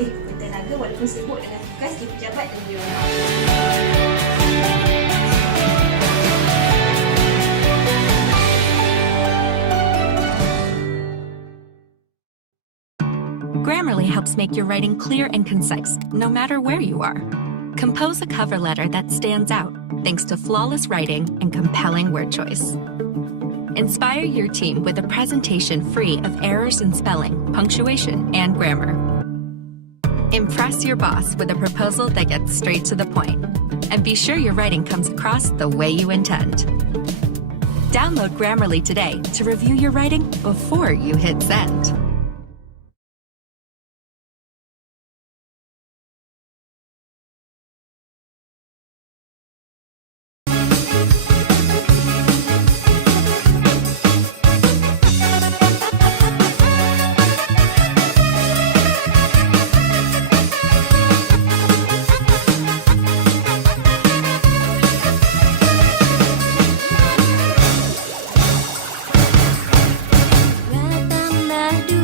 lebih bertenaga walaupun sibuk dengan tugas di pejabat dan di rumah. Grammarly helps make your writing clear and concise, no matter where you are. Compose a cover letter that stands out, thanks to flawless writing and compelling word choice. Inspire your team with a presentation free of errors in spelling, punctuation, and grammar. Impress your boss with a proposal that gets straight to the point. And be sure your writing comes across the way you intend. Download Grammarly today to review your writing before you hit send. Datanglah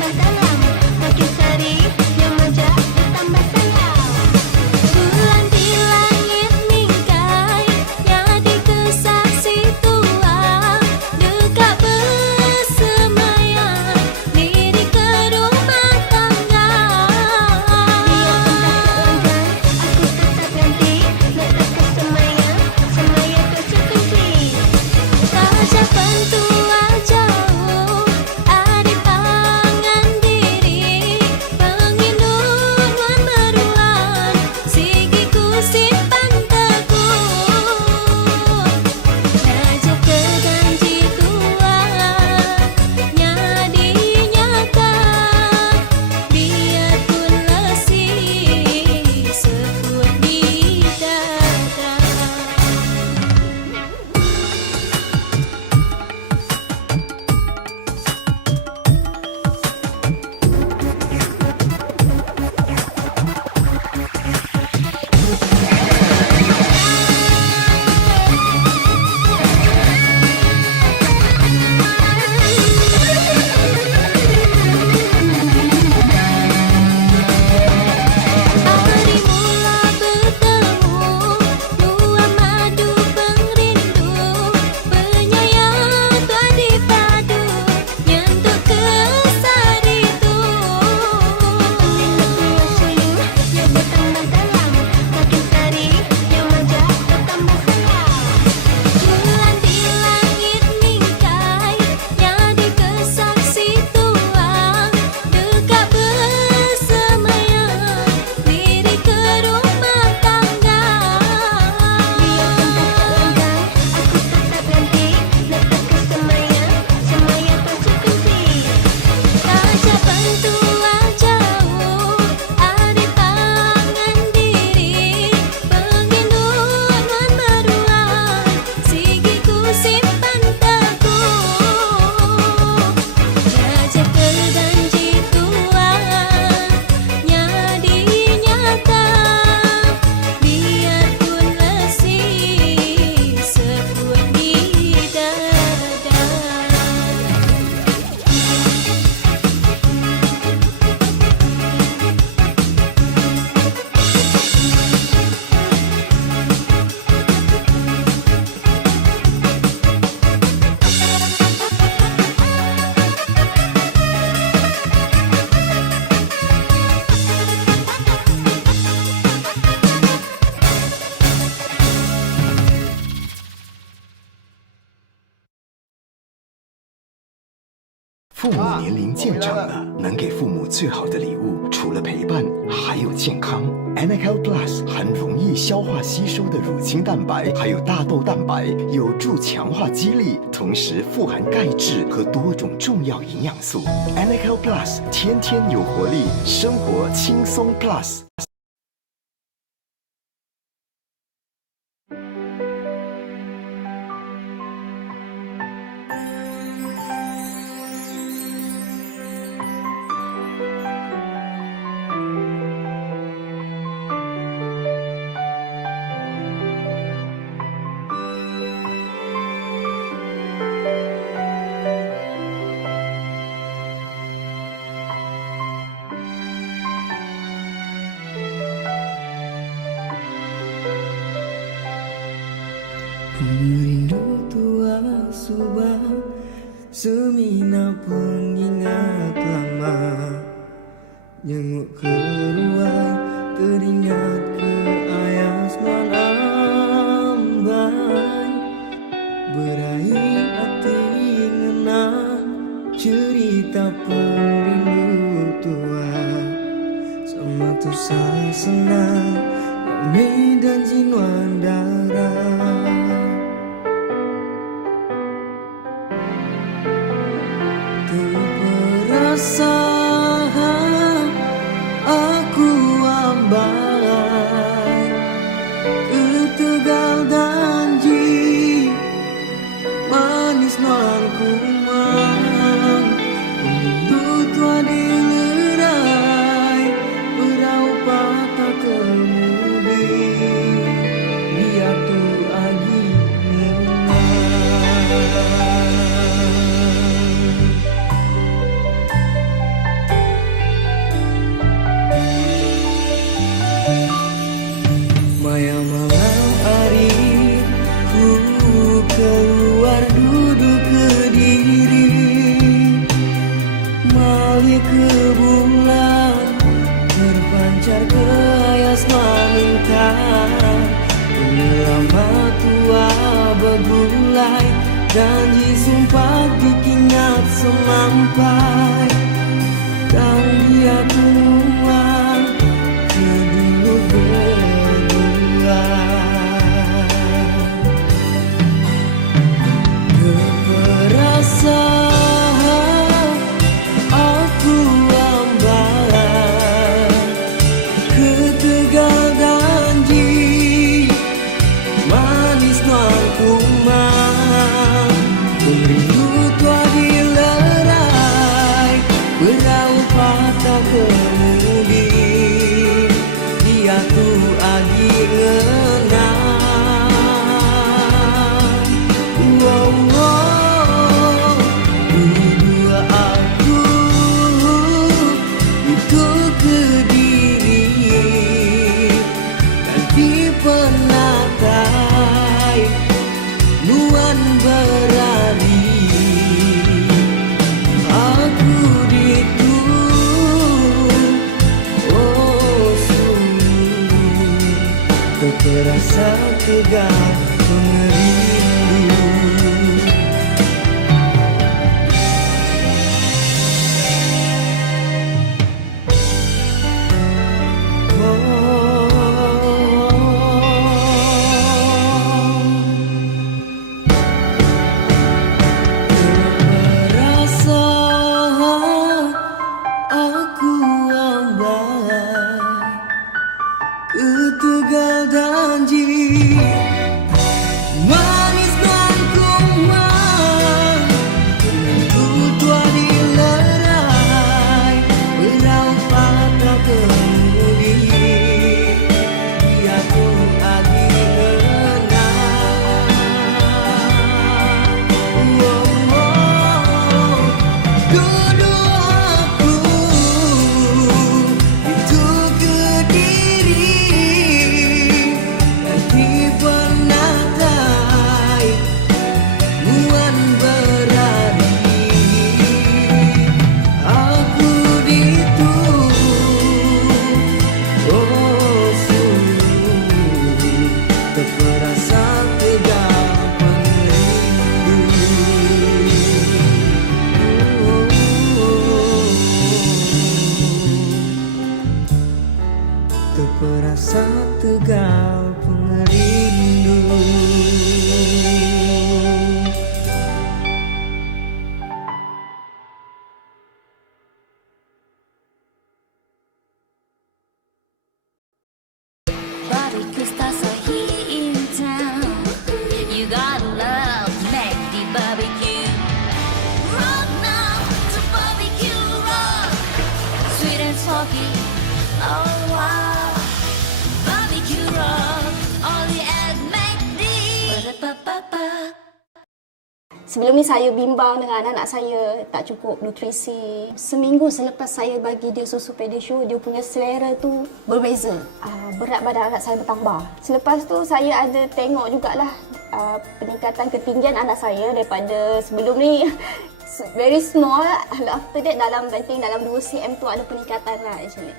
bertambah dalam, makin hari remaja bertambah sayang. Bulan di langit mingkai, jadi kesaksi tua, dekat bersemayam, diri ke rumah tangga. Biar tempat terlenggang, aku tetap ganti, letak ke semaya, semaya ke sekunci. Kaca pentua jauh, ada tangan diri, penginun wan meruan, sigiku simpan teguh. Raja kejanji tua, nyadi nyata, biarpun lesih seput di dada. Hari mula bertemu, dua madu pengrindu, penyayang tua dipadu, nyentuh kesar itu. Yang bertambah dalam, makin hari remaja bertambah sayang. Bulan di langit mingkai, jadi kesaksi tua, dekat bersemayam, diri ke rumah tangga. Biar tempat terlenggang, aku tetap ganti, letak ke semaya, semaya ke sekunci. Kaca pentua jauh, ada tangan diri, penginun wan meruan, sigiku simpan teguh. Raja kejanji tua, nyadi nyata, biarpun lesih seput di dada.父母年龄渐长了，能给父母最好的礼物，除了陪伴，还有健康。Anacal Plus 含容易消化吸收的乳清蛋白，还有大豆蛋白，有助强化肌力，同时富含钙质和多种重要营养素。Anacal Plus 天天有活力，生活轻松 Plus。Merindu tua subah, semina pengingat lama, jenguk keruai, teringat ke ayas nan ambai, beraih hati ngenang cerita perindu tua, sama tu senang, damai dan jinuan darah. Perasaan aku ambai, ketegal janji, manis nan kumang, rindu tua dilerai, berau patah kemudi, biar tu bulan terpancar ke yasman bintang. Lama tua bergulai, janji sumpah dikingat semampai. Dan dia keluar ke dulu berdua. Keperasaan aku ambai, ketegal janji manis nuan kumang. Rindu tua dilerai, berau patah kemudi. Dia tu agi enam. Wow, wow, dua aku itu kediri, ganti penatai nuan berari. Aku ditu, oh sungguh terperasa tegar merindu. Keperasaan aku ambai, ketegal janji manis dan kumang. Rindu tua dilerai, berau patah kemudi. Dia tu agi enam. Oh, oh, duduk aku itu kediri, ganti penatai nuan berari. Aku ditu, oh sungguh terperasa tegar perindu. Terperasa tegar perindu. Barbecue starts are here in town. You gotta love McD barbecue. Rock now to barbecue rock. Sweet and smoky, oh wow. Barbecue rock, only at McD. Ba-da-ba-ba-ba. Sebelum ni saya bimbang dengan anak saya tak cukup nutrisi. Seminggu selepas saya bagi dia susu Pedisure, dia punya selera tu berbeza. Berat badan anak saya bertambah. Selepas tu saya ada tengok jugalah peningkatan ketinggian anak saya daripada sebelum ni very small. After that dalam 2 cm tu ada peningkatan lah actually.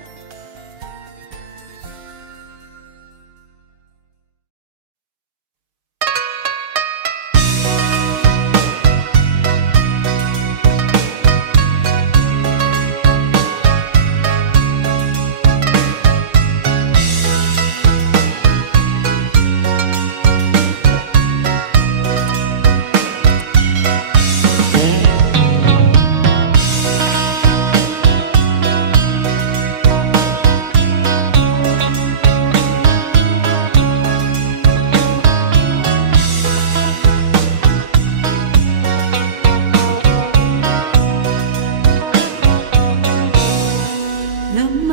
Dalam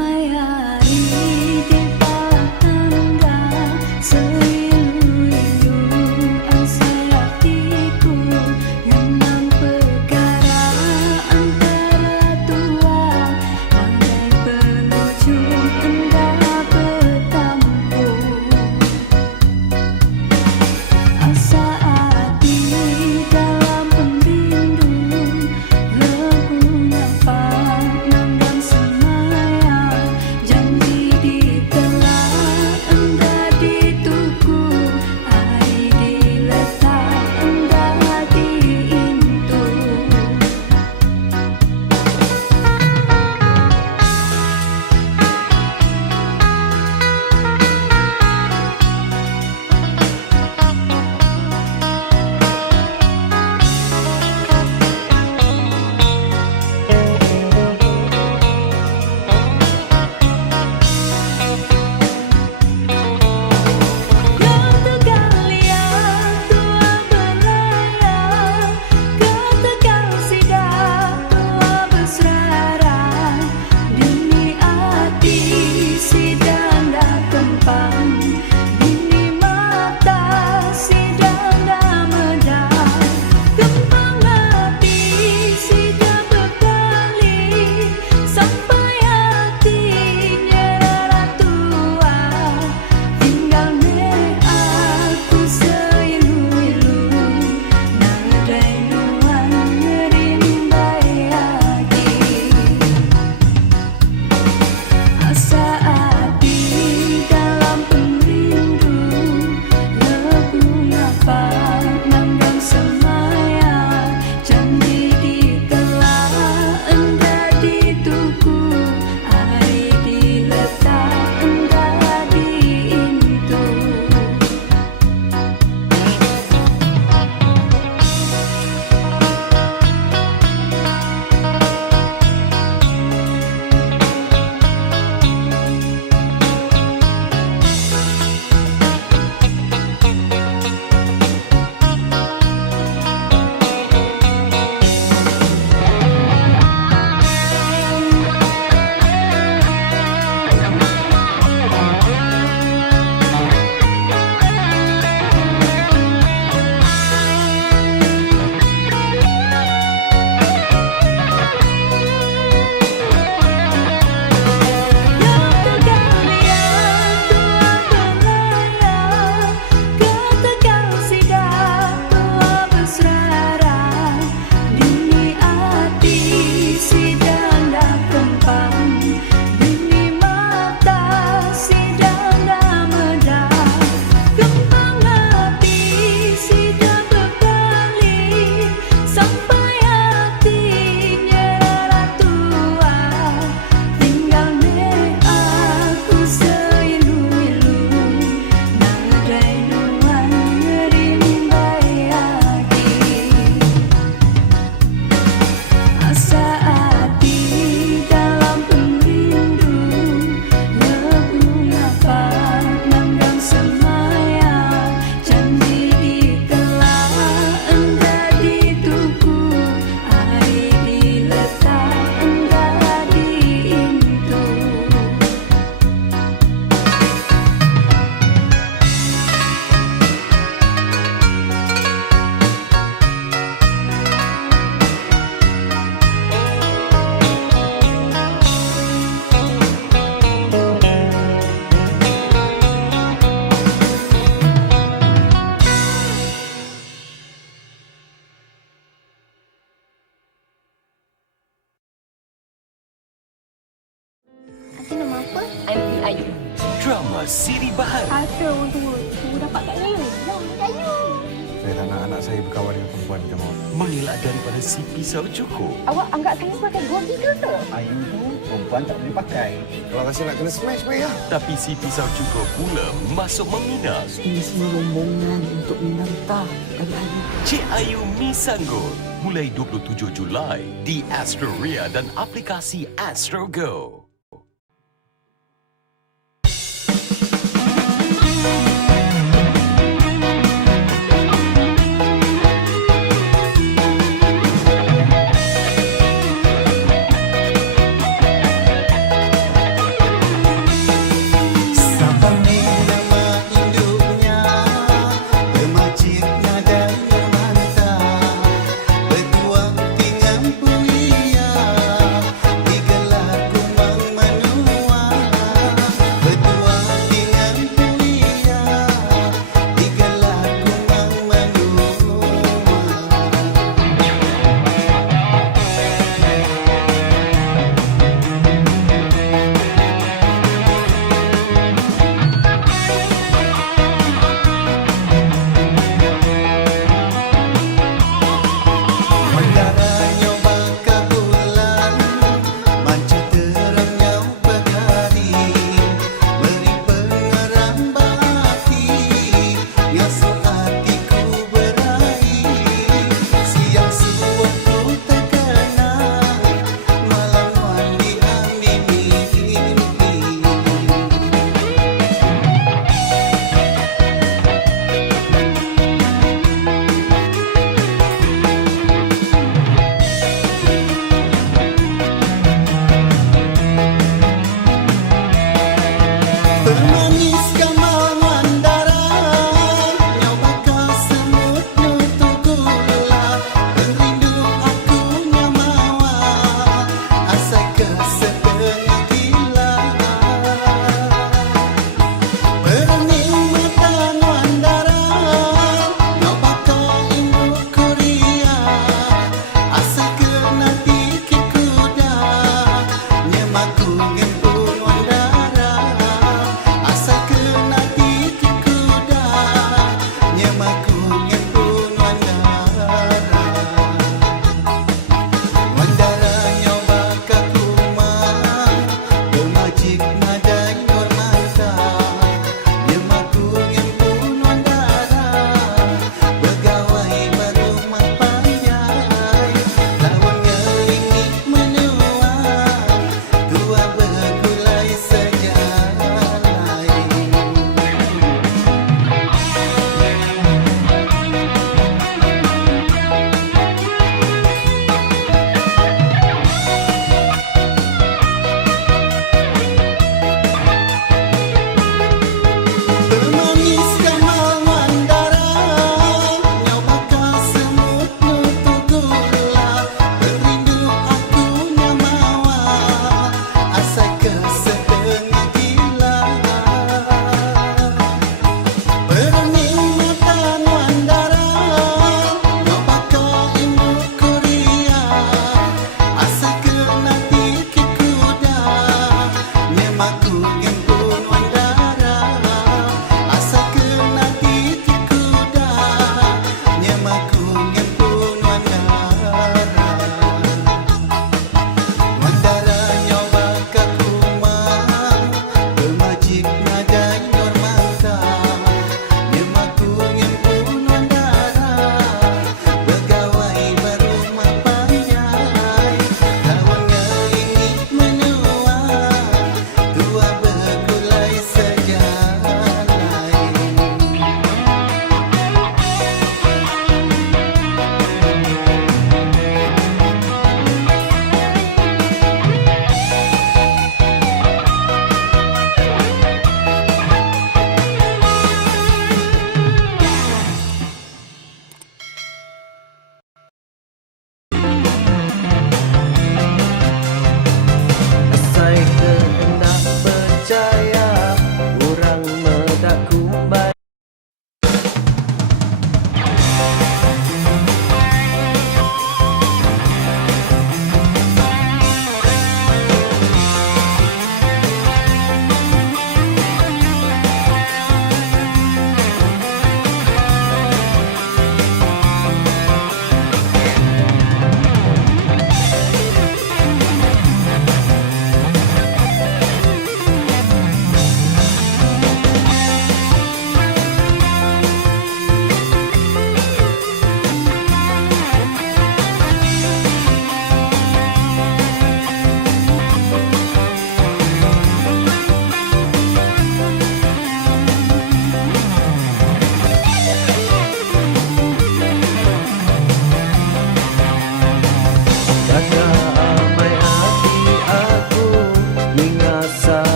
Nama apa? Aunty Ayu. Drama Siri Bahari. Ada orang tua. Tunggu dapat kat dia. Ayu. Saya tak nak anak saya berkawan dengan perempuan macam awak. Mengelak daripada si pisau cukur. Awak anggap saya pakai dua gila ke? Ayu tu perempuan tak boleh pakai. Kalau rasa nak kena smash, payah. Tapi si pisau cukur pula masuk meminang. Ini semua rombongan untuk menantang dari Ayu. Cik Ayu Mi Sanggut. Mulai 27 Julai di Astroria dan aplikasi Astro Go. Sabang nama induknya, bermacik nada mantap, bertuang dengan puia, digelar kumang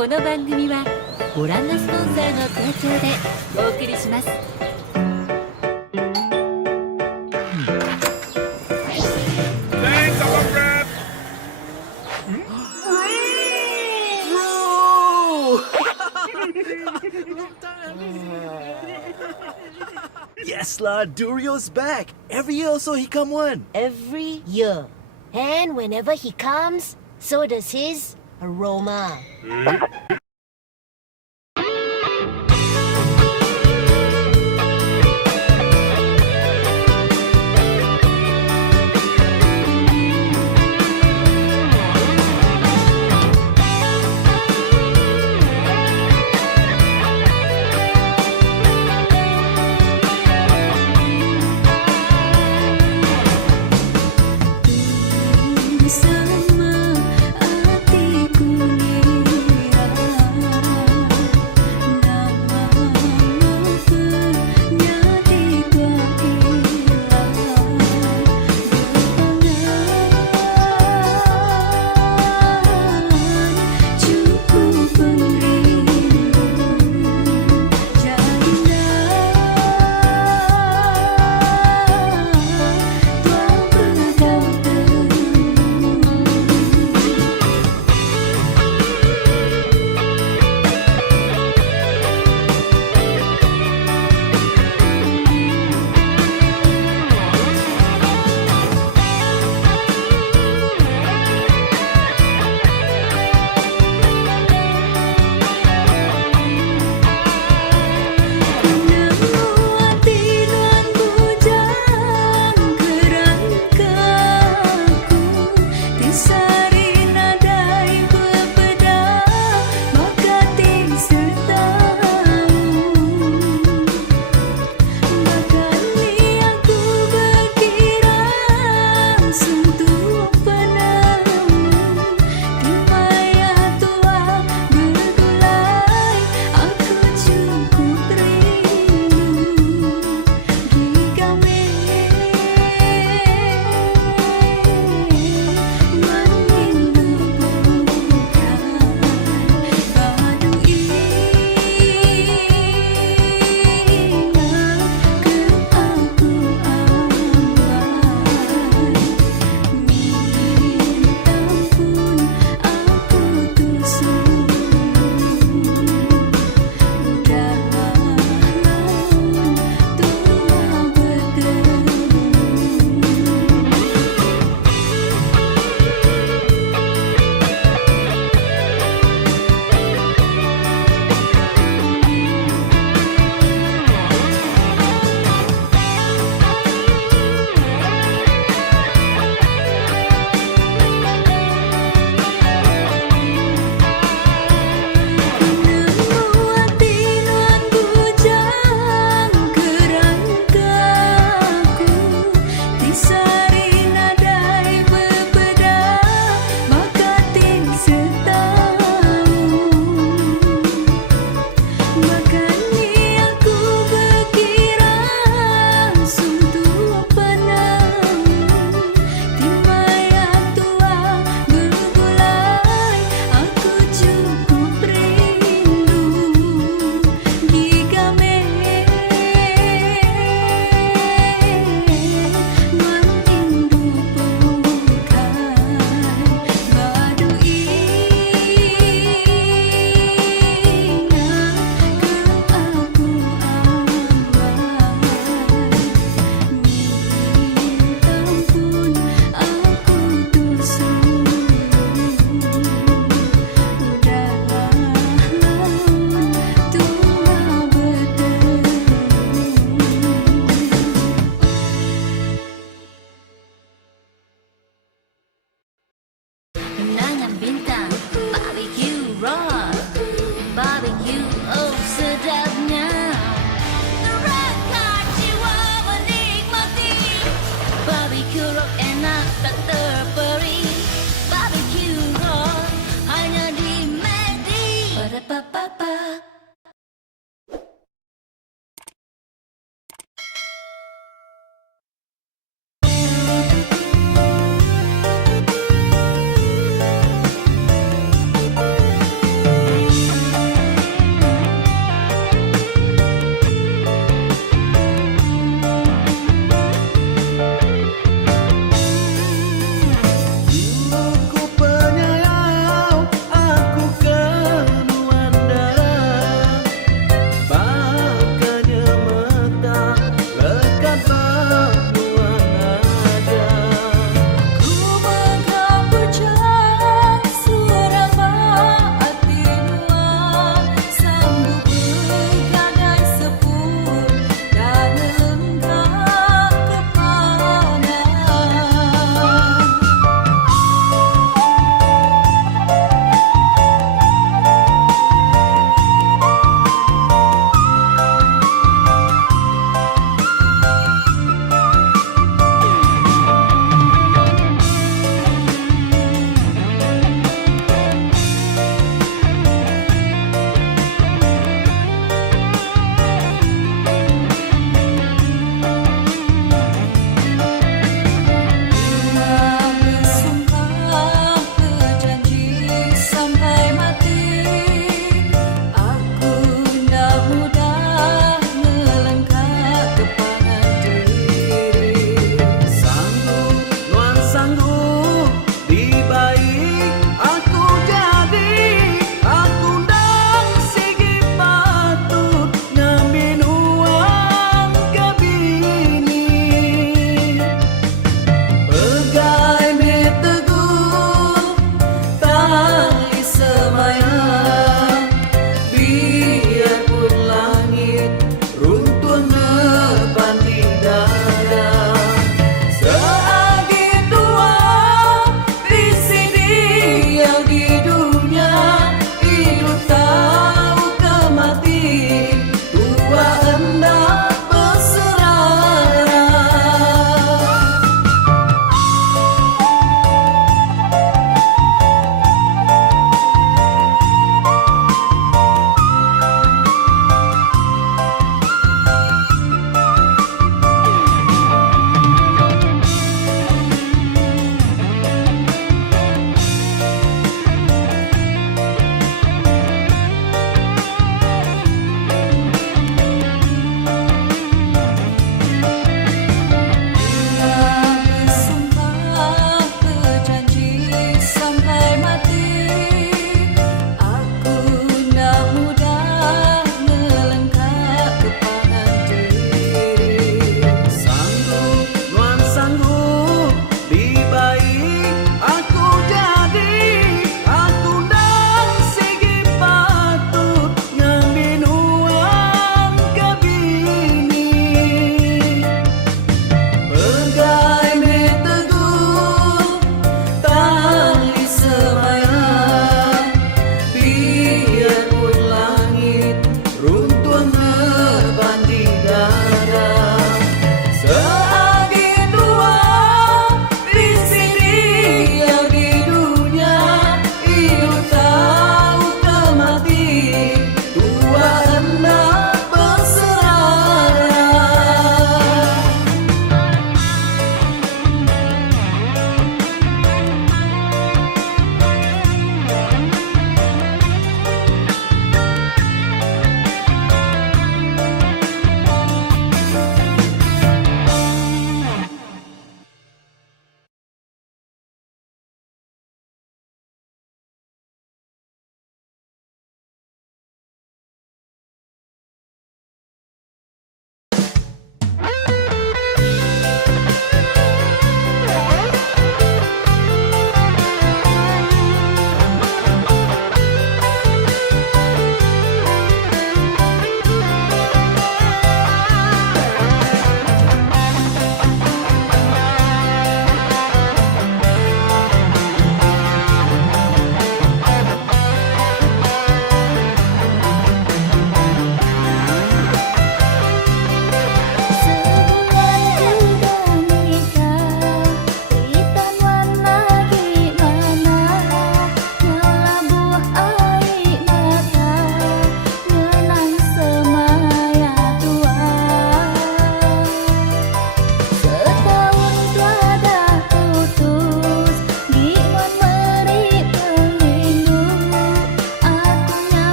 この番組はご覧のスポンサーの提供でお送りします。Yes lah, Durio's back. Every year also he come one. Every year. And whenever he comes, so does his aroma. Sama hatiku ngira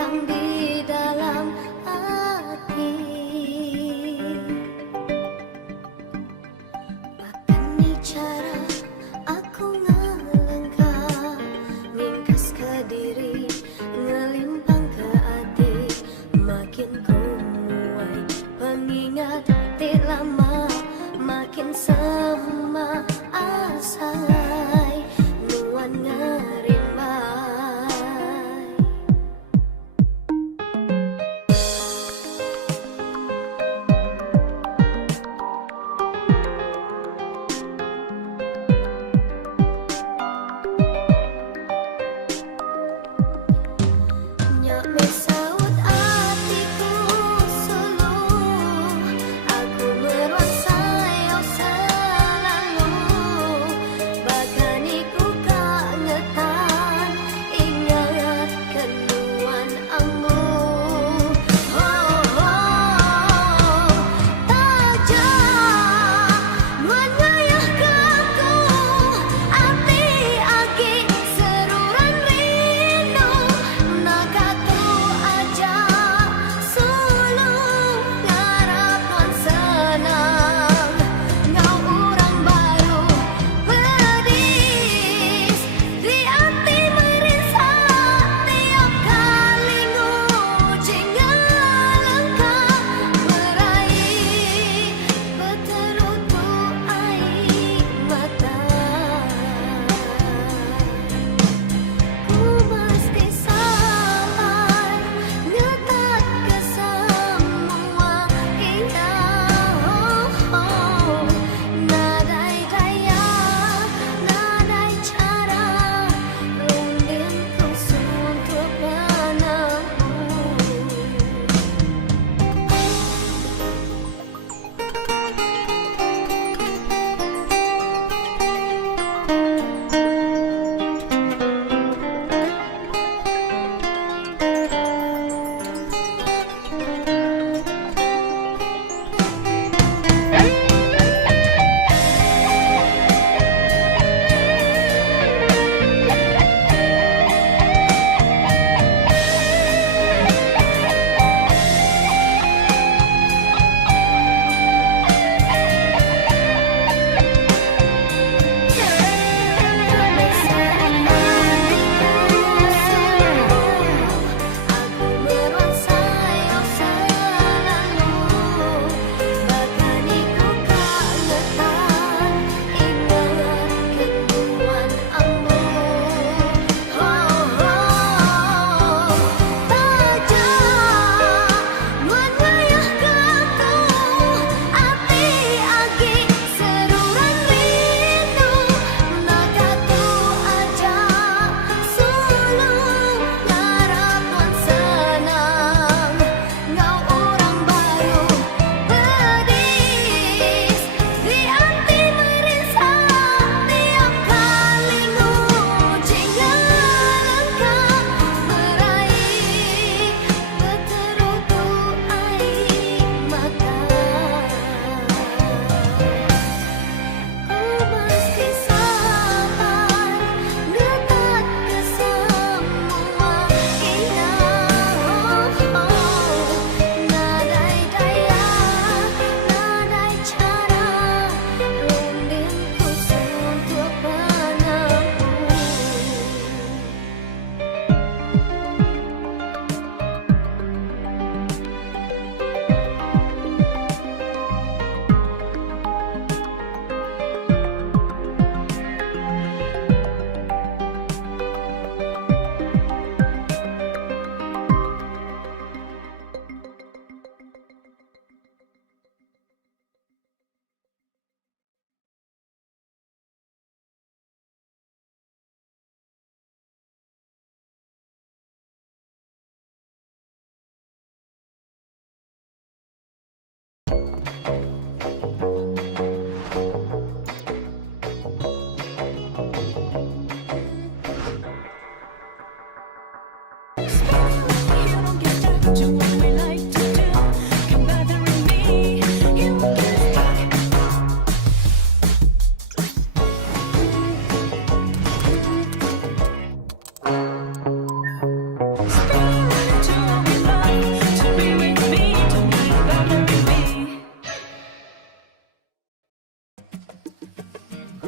terekam di dalam hati. Makanya cara aku ngelangkah, ngingkas ke diri, ngelimpang ke hati. Makin ku muai pengingat ti lama, makin sama asai nuan ngerimbai. Nyak mesaut hatiku solo, aku meruang sayang selalu.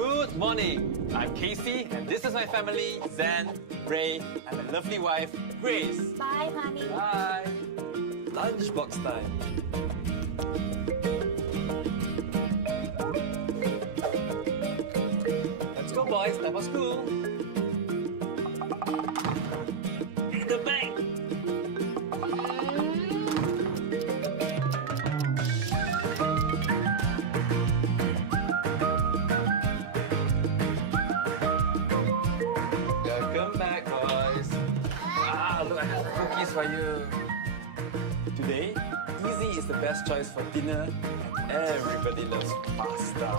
Good morning. I'm Casey, and this is my family, Zan, Ray, and my lovely wife, Grace. Bye, honey. Bye. Lunchbox time. Let's go, boys. Time for school. Take the bag. Welcome back, boys. Look, I have cookies for you. Today, easy is the best choice for dinner, and everybody loves pasta.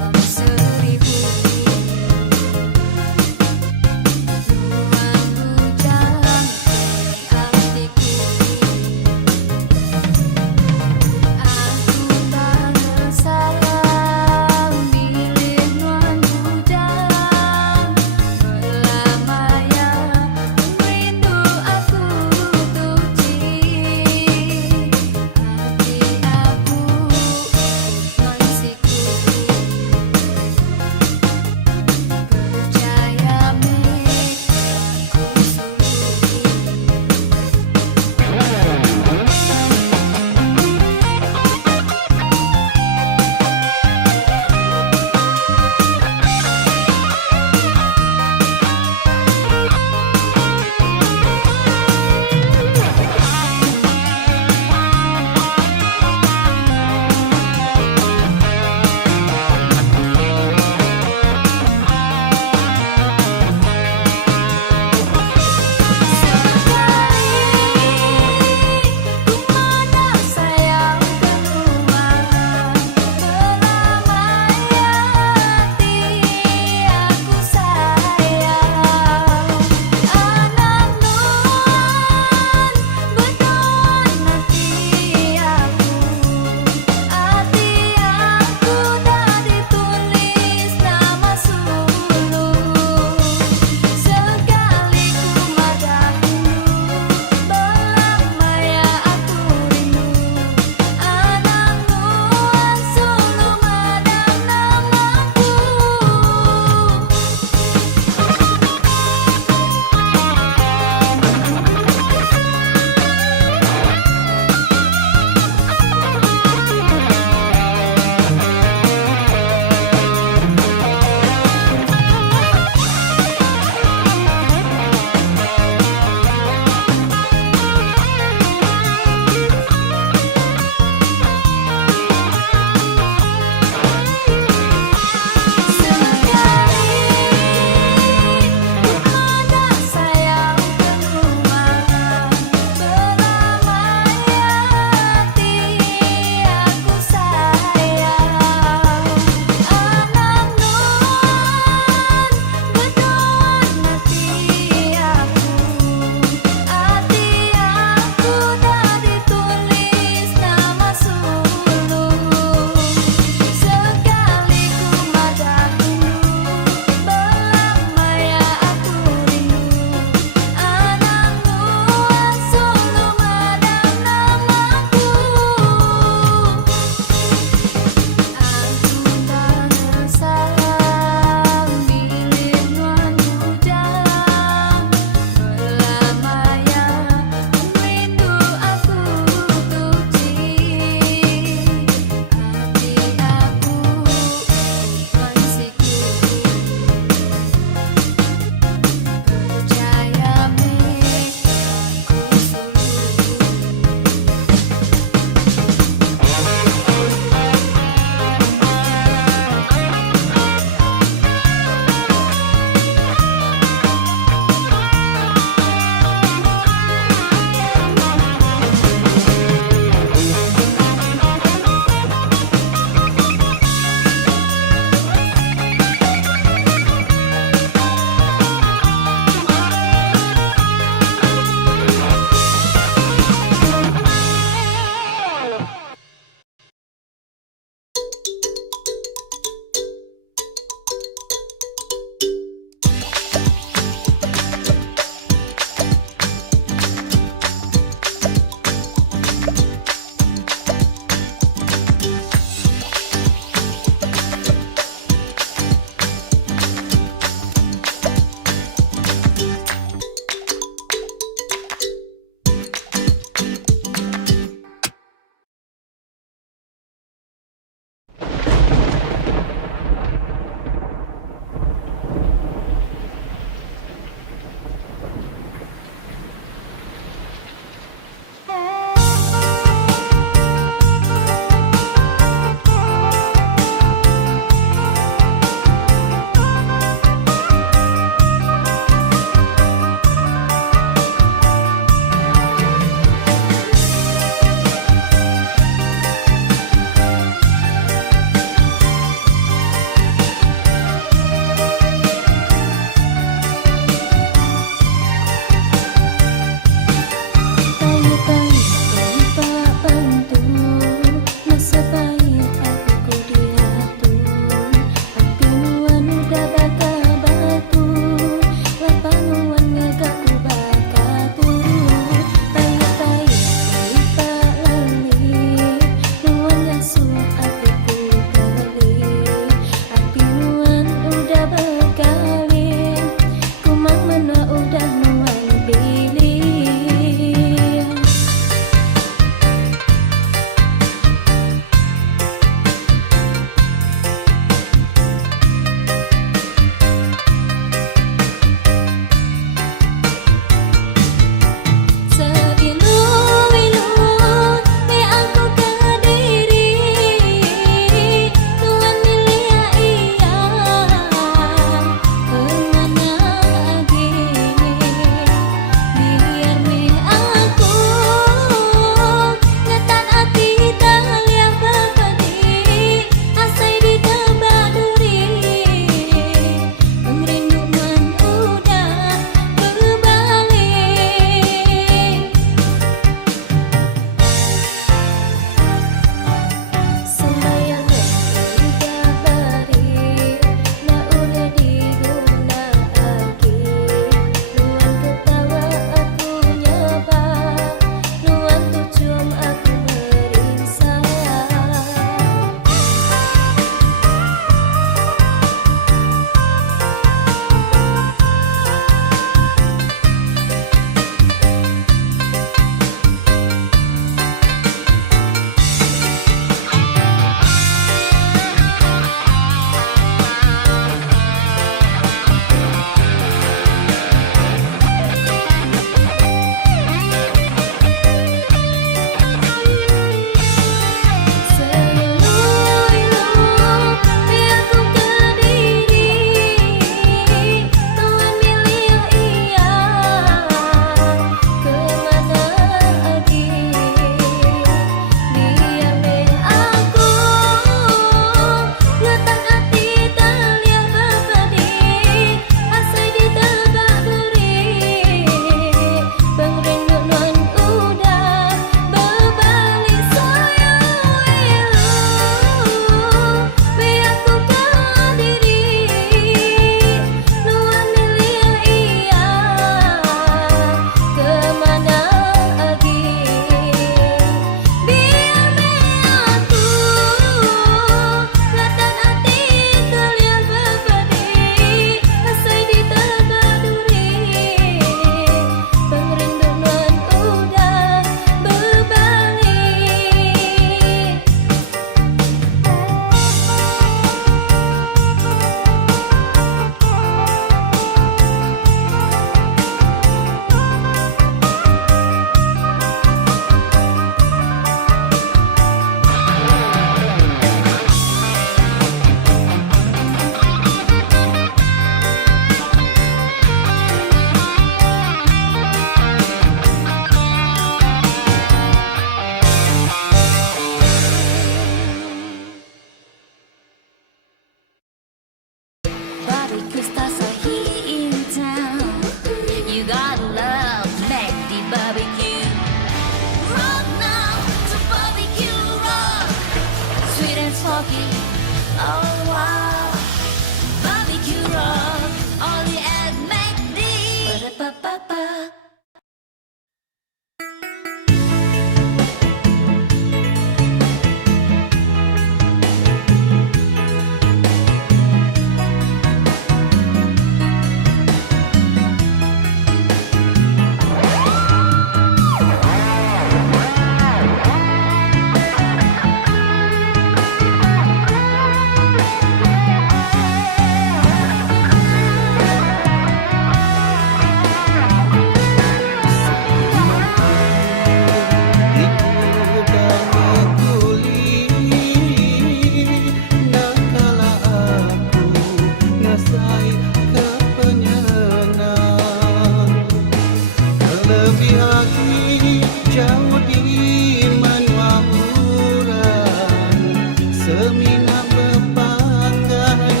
Sambiaki jauh di menua urang semina berpanggai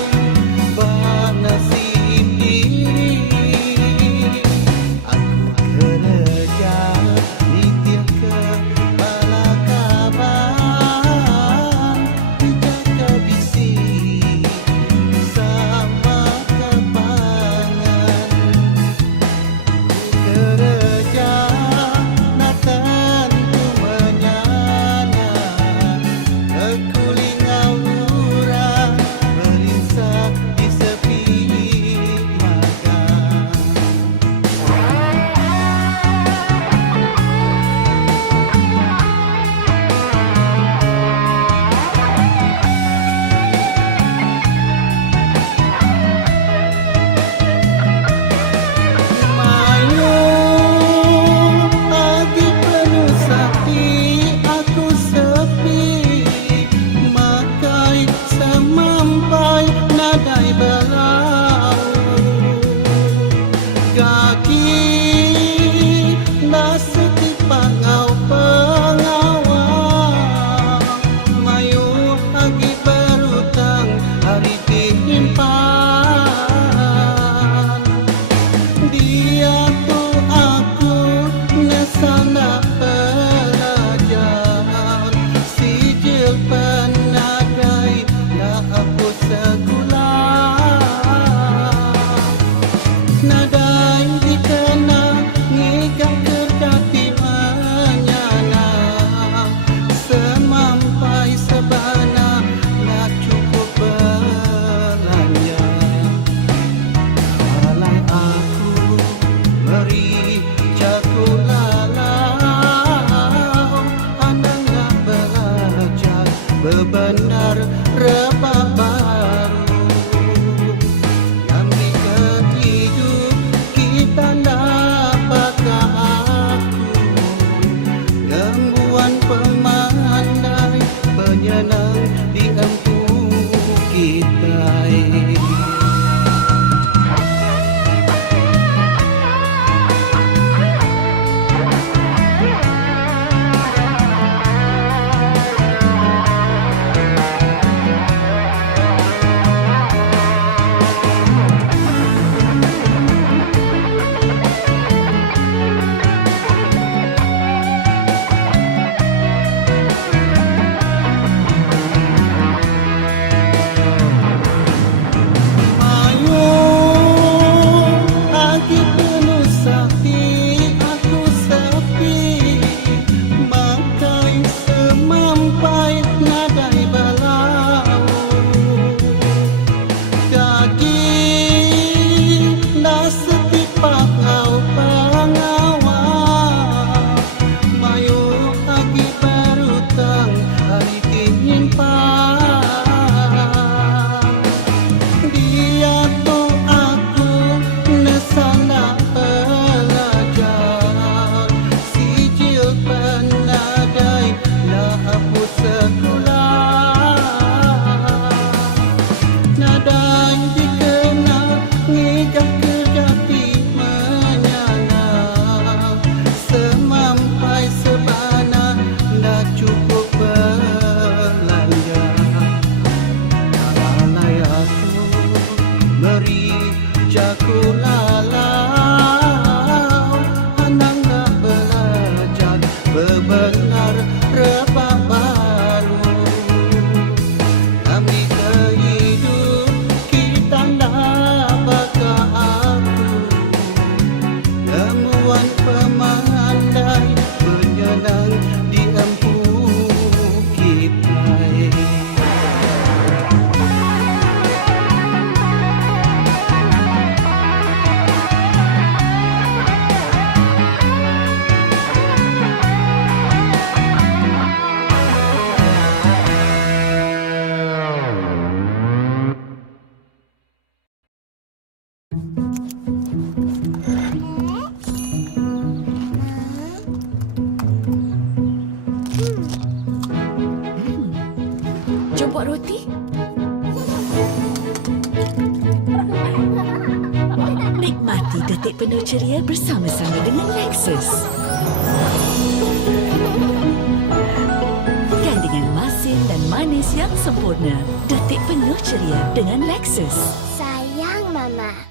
bernasib diri. Aku kerja di tiap kepala kaban dijaga bisi sama kepangan. Kerja natan tu menyana kekuling aura berinsah di sepi makan. Mayu pagi penuh sakti aku sepi makai semampai nadai belau kaki nasiti pangau pengawal mayu pagi berutang hari timpan. Dia tu aku nesana pelajar sijil penadai na aku segular nadai dikena ngigam kerdati menyana semampai sebana nak cukup belanja. Alang aku beri jago lalau andang nak belajar bebenar rebab baru yang hidup kita dapatkan aku lembuan pemandai penyenang di empu kita. Mayu pagi penuh sakti aku sepi makai semampai nadai belau daging nasiti pangau pengawal mayu pagi berutang hari timpan. Dia tu aku nesana pelajar sijil penadai na aku sekular nadai dikena ngigam kerdati menyana semampai sebana nak cukup belanja. Alalai aku beri jago lalau andang nak belajar bebenar rebab baru kami kehidup kita dapatkan aku temuan pemandai penyenang di empu kita. ceria bersama-sama dengan Lexus. Gandingan masin dan manis yang sempurna. Detik penuh ceria dengan Lexus. Sayang Mama.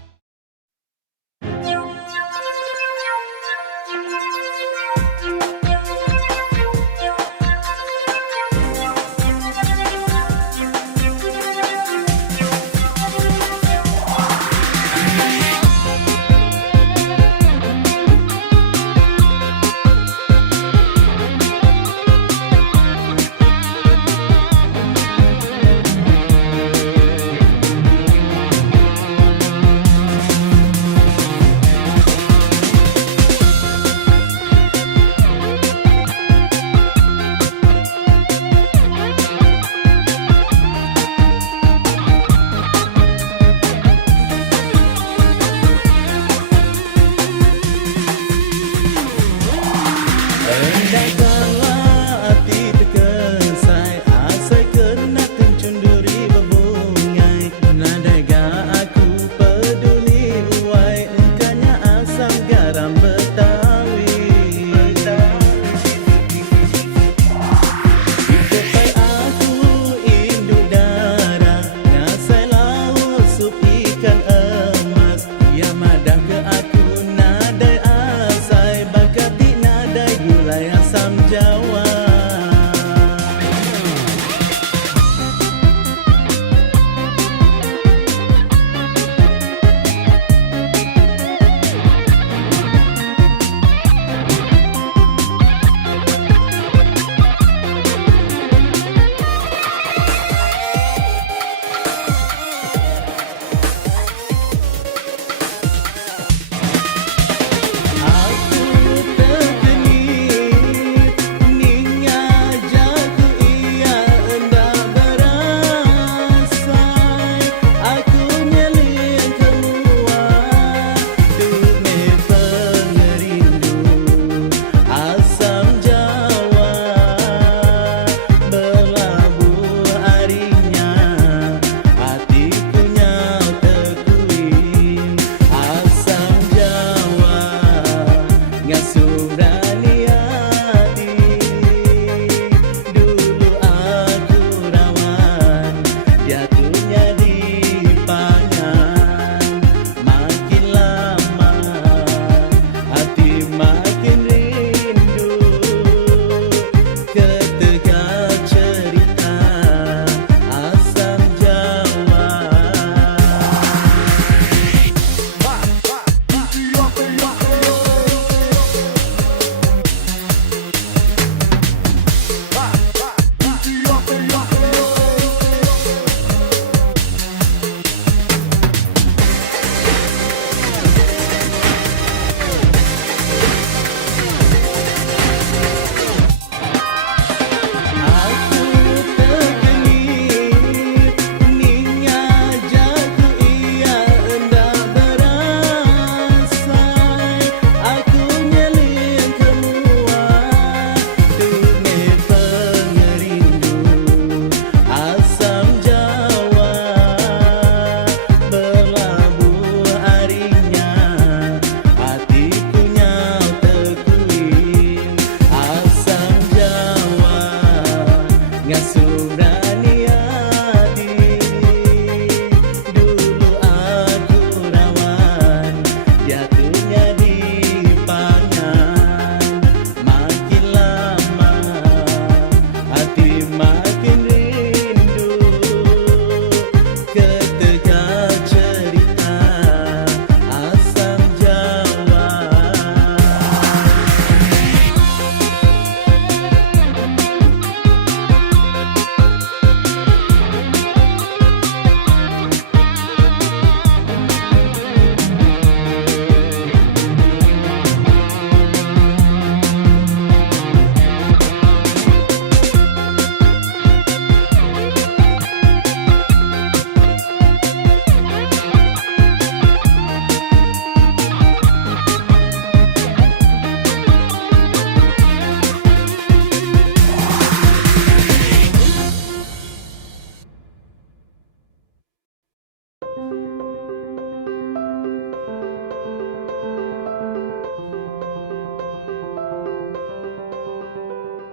Asam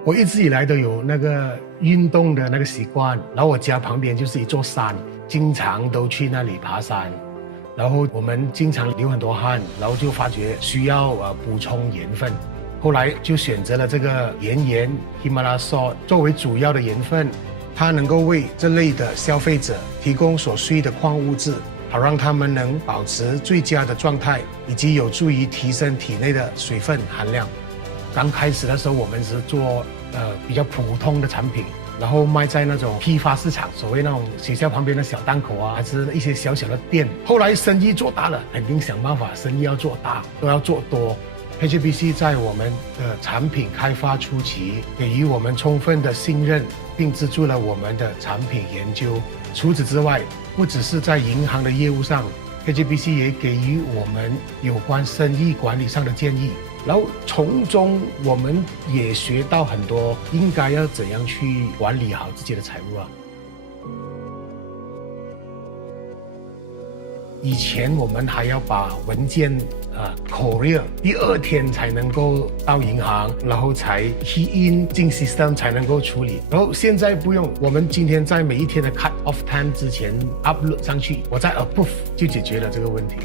我一直以来都有那个运动的那个习惯，然后我家旁边就是一座山，经常都去那里爬山，然后我们经常流很多汗，然后就发觉需要补充盐分，后来就选择了这个岩 Himalaya Salt 作为主要的盐分，它能够为这类的消费者提供所需的矿物质，好让他们能保持最佳的状态，以及有助于提升体内的水分含量。刚开始的时候，我们是做比较普通的产品，然后卖在那种批发市场，所谓那种学校旁边的小档口啊，还是一些小小的店。后来生意做大了，肯定想办法生意要做大，都要做多。HBC 在我们的产品开发初期，给予我们充分的信任，并资助了我们的产品研究。除此之外，不只是在银行的业务上， HBC 也给予我们有关生意管理上的建议，然后从中我们也学到很多应该要怎样去管理好自己的财务啊。以前我们还要把文件courier 第2天才能够到银行，然后才 key in 进 system 才能够处理，然后现在不用，我们今天在每一天的 cut off time 之前 upload 上去，我再 approve 就解决了这个问题。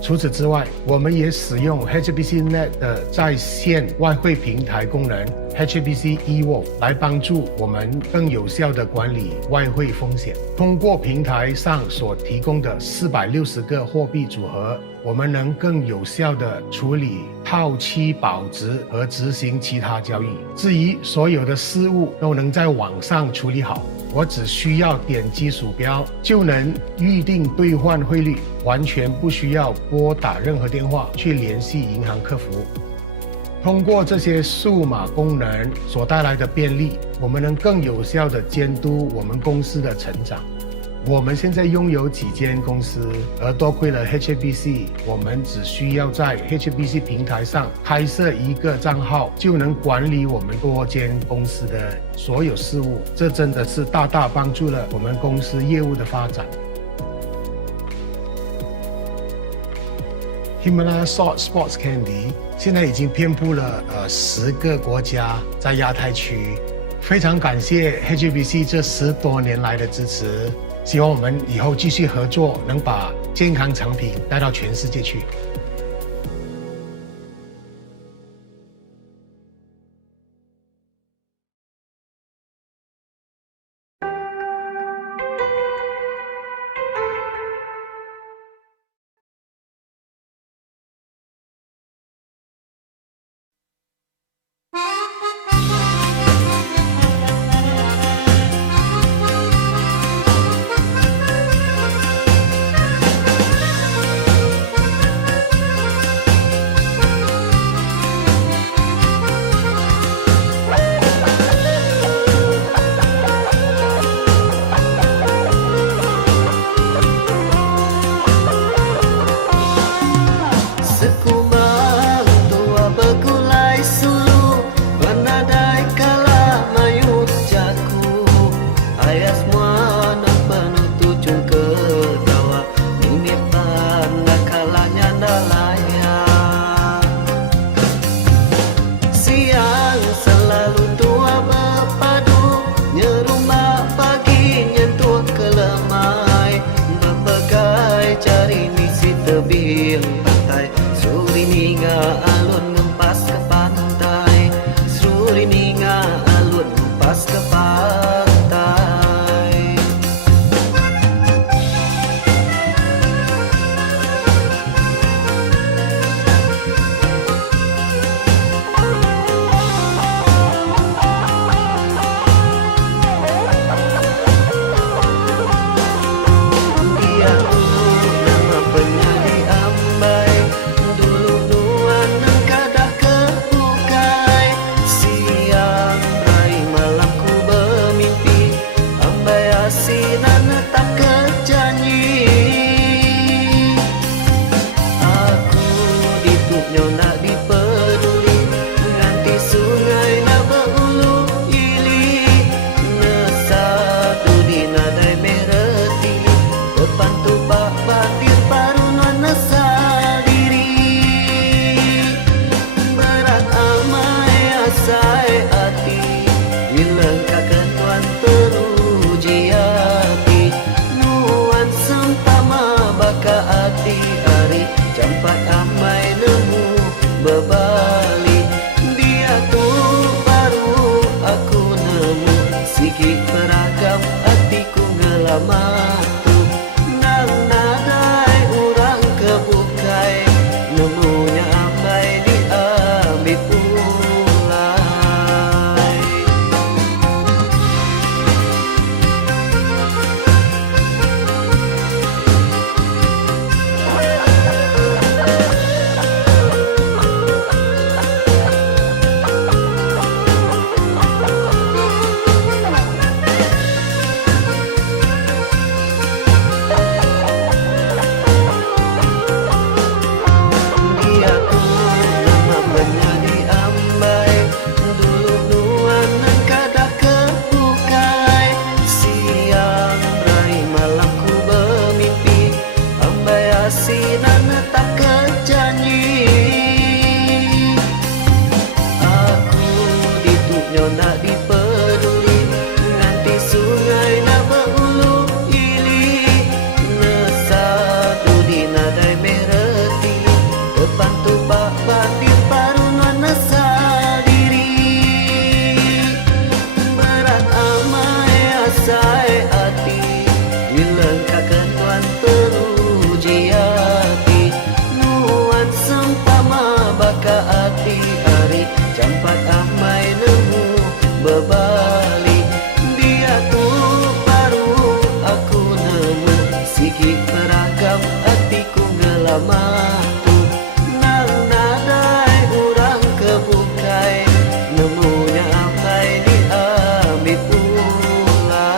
除此之外，我们也使用 HBC Net 的在线外汇平台功能 HBC eWallet 来帮助我们更有效地管理外汇风险。通过平台上所提供的460个货币组合，我们能更有效地处理套期保值和执行其他交易。至于所有的事务都能在网上处理好，我只需要点击鼠标就能预定兑换汇率，完全不需要拨打任何电话去联系银行客服。通过这些数码功能所带来的便利，我们能更有效地监督我们公司的成长。我们现在拥有几间公司，而多亏了 HBC， 我们只需要在 HBC 平台上开设一个账号，就能管理我们多间公司的所有事务。这真的是大大帮助了我们公司业务的发展。Himalaya Salt Sports Candy 现在已经遍布了10个国家，在亚太区。非常感谢 HBC 这10多年来的支持，希望我们以后继续合作，能把健康产品带到全世界去。Dulu nuan berbalik. Dia tuh baru aku nemu, sikit beragam hatiku ngelama tuh. Nang nadai urang kebukai, nemunya ambai diambil pulai. Dia tuh nama menjadi ambai, dulu nuan nan kada kebukai. Siang rai malam ku bermimpi, ambai asinan tak kejanji. Aku dituknya nak dipeduli, nganti sungai nak berulu ili. Nesatu di nadai mereti, depan tu bak batin baru nuan diri. Berat amai asai hati, dilengkakan nuan teruji hati. Nuan sempama baka hati hari, campat amai nemu berbalik. Dia tuh baru aku nemu, sikit beragam hatiku ngelama tuh. Nang nadai urang kebukai, nemunya amai diambil pulai.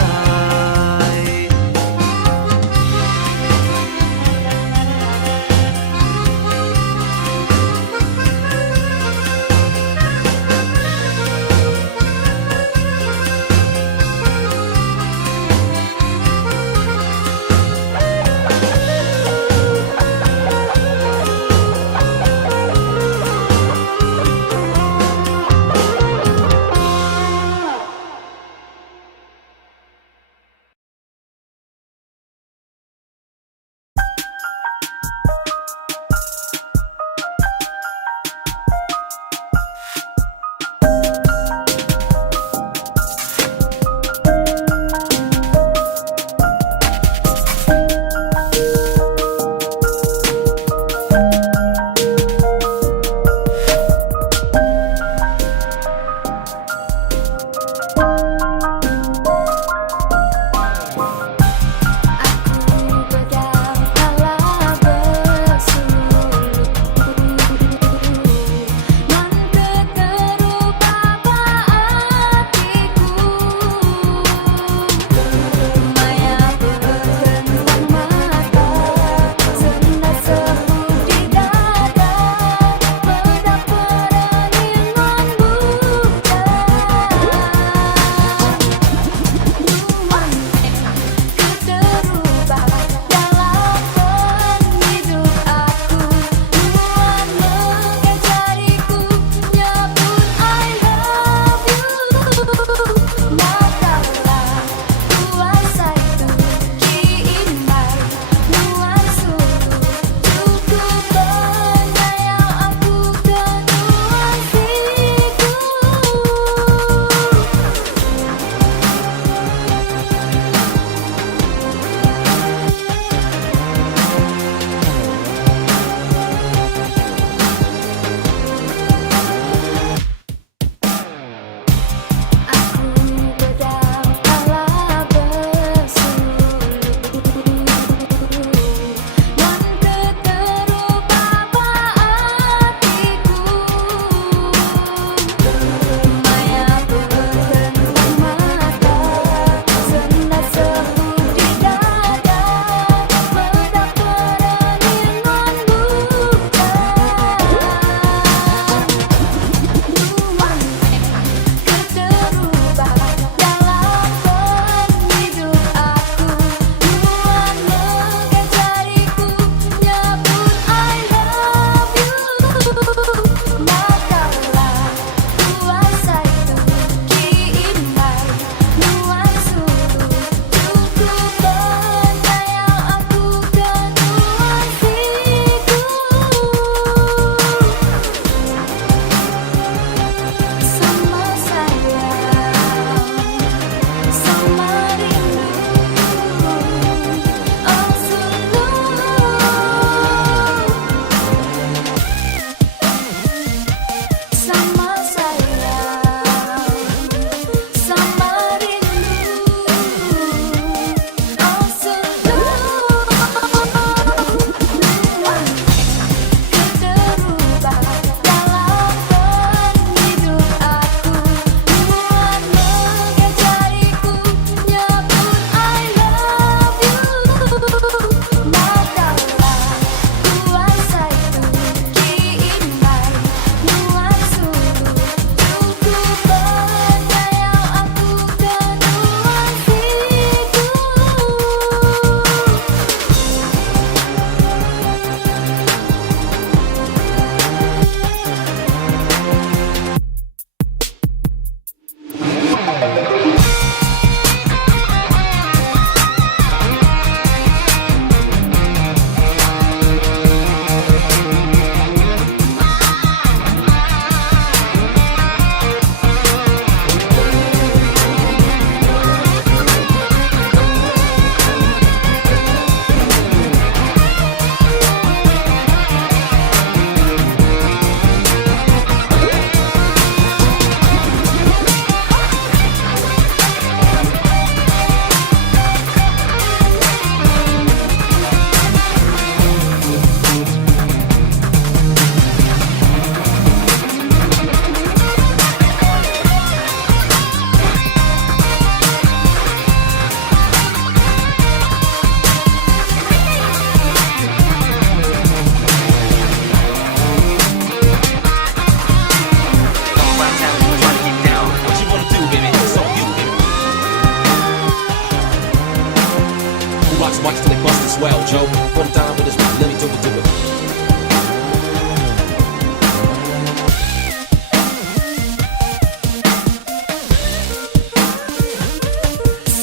swell, Joe. One time with this, let me do it, do it.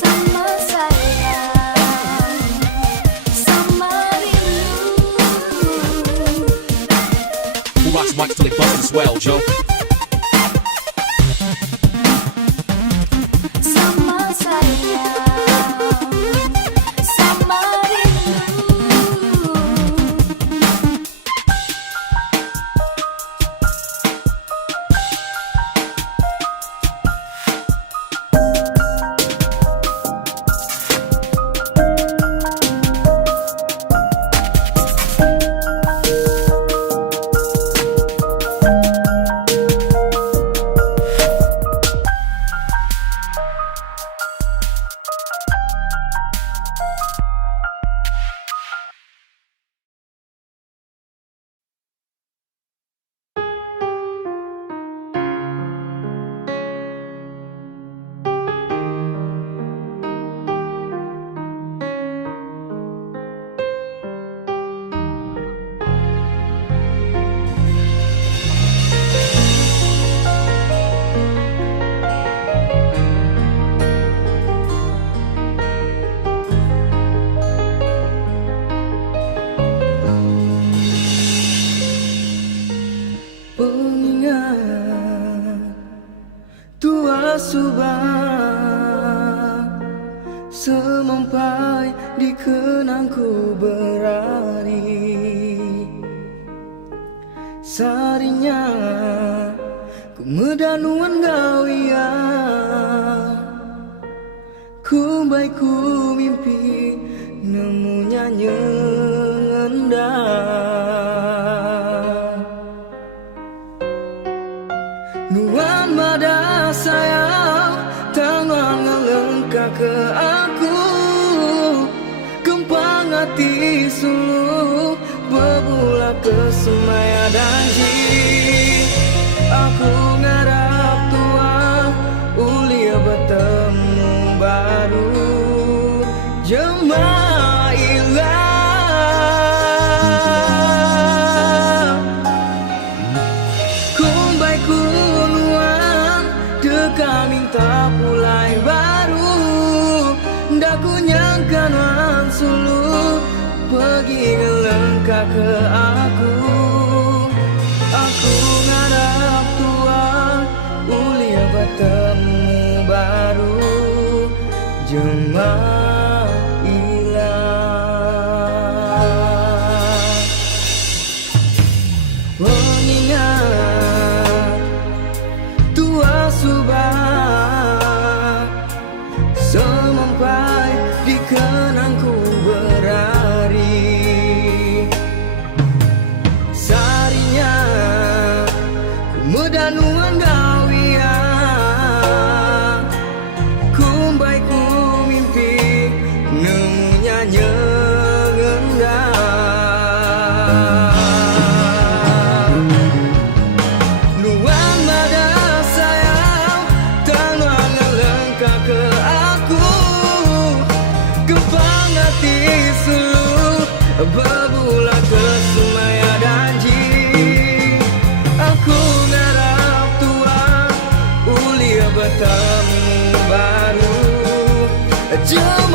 Sama sayang, sama rindu. Who rocks mics till they bust and swell, Joe? Sama sayang, sama rindu. Pengingat tua subah semampai di kenangku berari. Sarinya ku medanuan gawia, ku baik ku mimpi nemunya nyendah. Nuan mada sayang, tangan ngelengkap ke aku, kempang hati suluh berbula ke semaya danji. Aku ngarap tua ulia bertemu baru Jamailah. Kumbai kunuan deka minta pulai baru, ndak ku nyangka nuan sulu pergi ngelengkap ke aku. Aku ngarap tua ulia bertemu baru Jamailah. Mengingat tua subah semampai di kenangku berari. Sarinya ku medanuan gawia, kumbai ku mimpi nemunya nyendah. Nuan mada sayang, tangan ngelengkap ke aku, kempang hati suluh berbula ke semaya danji. Aku ngarap tua ulia bertemu baru Jamailah.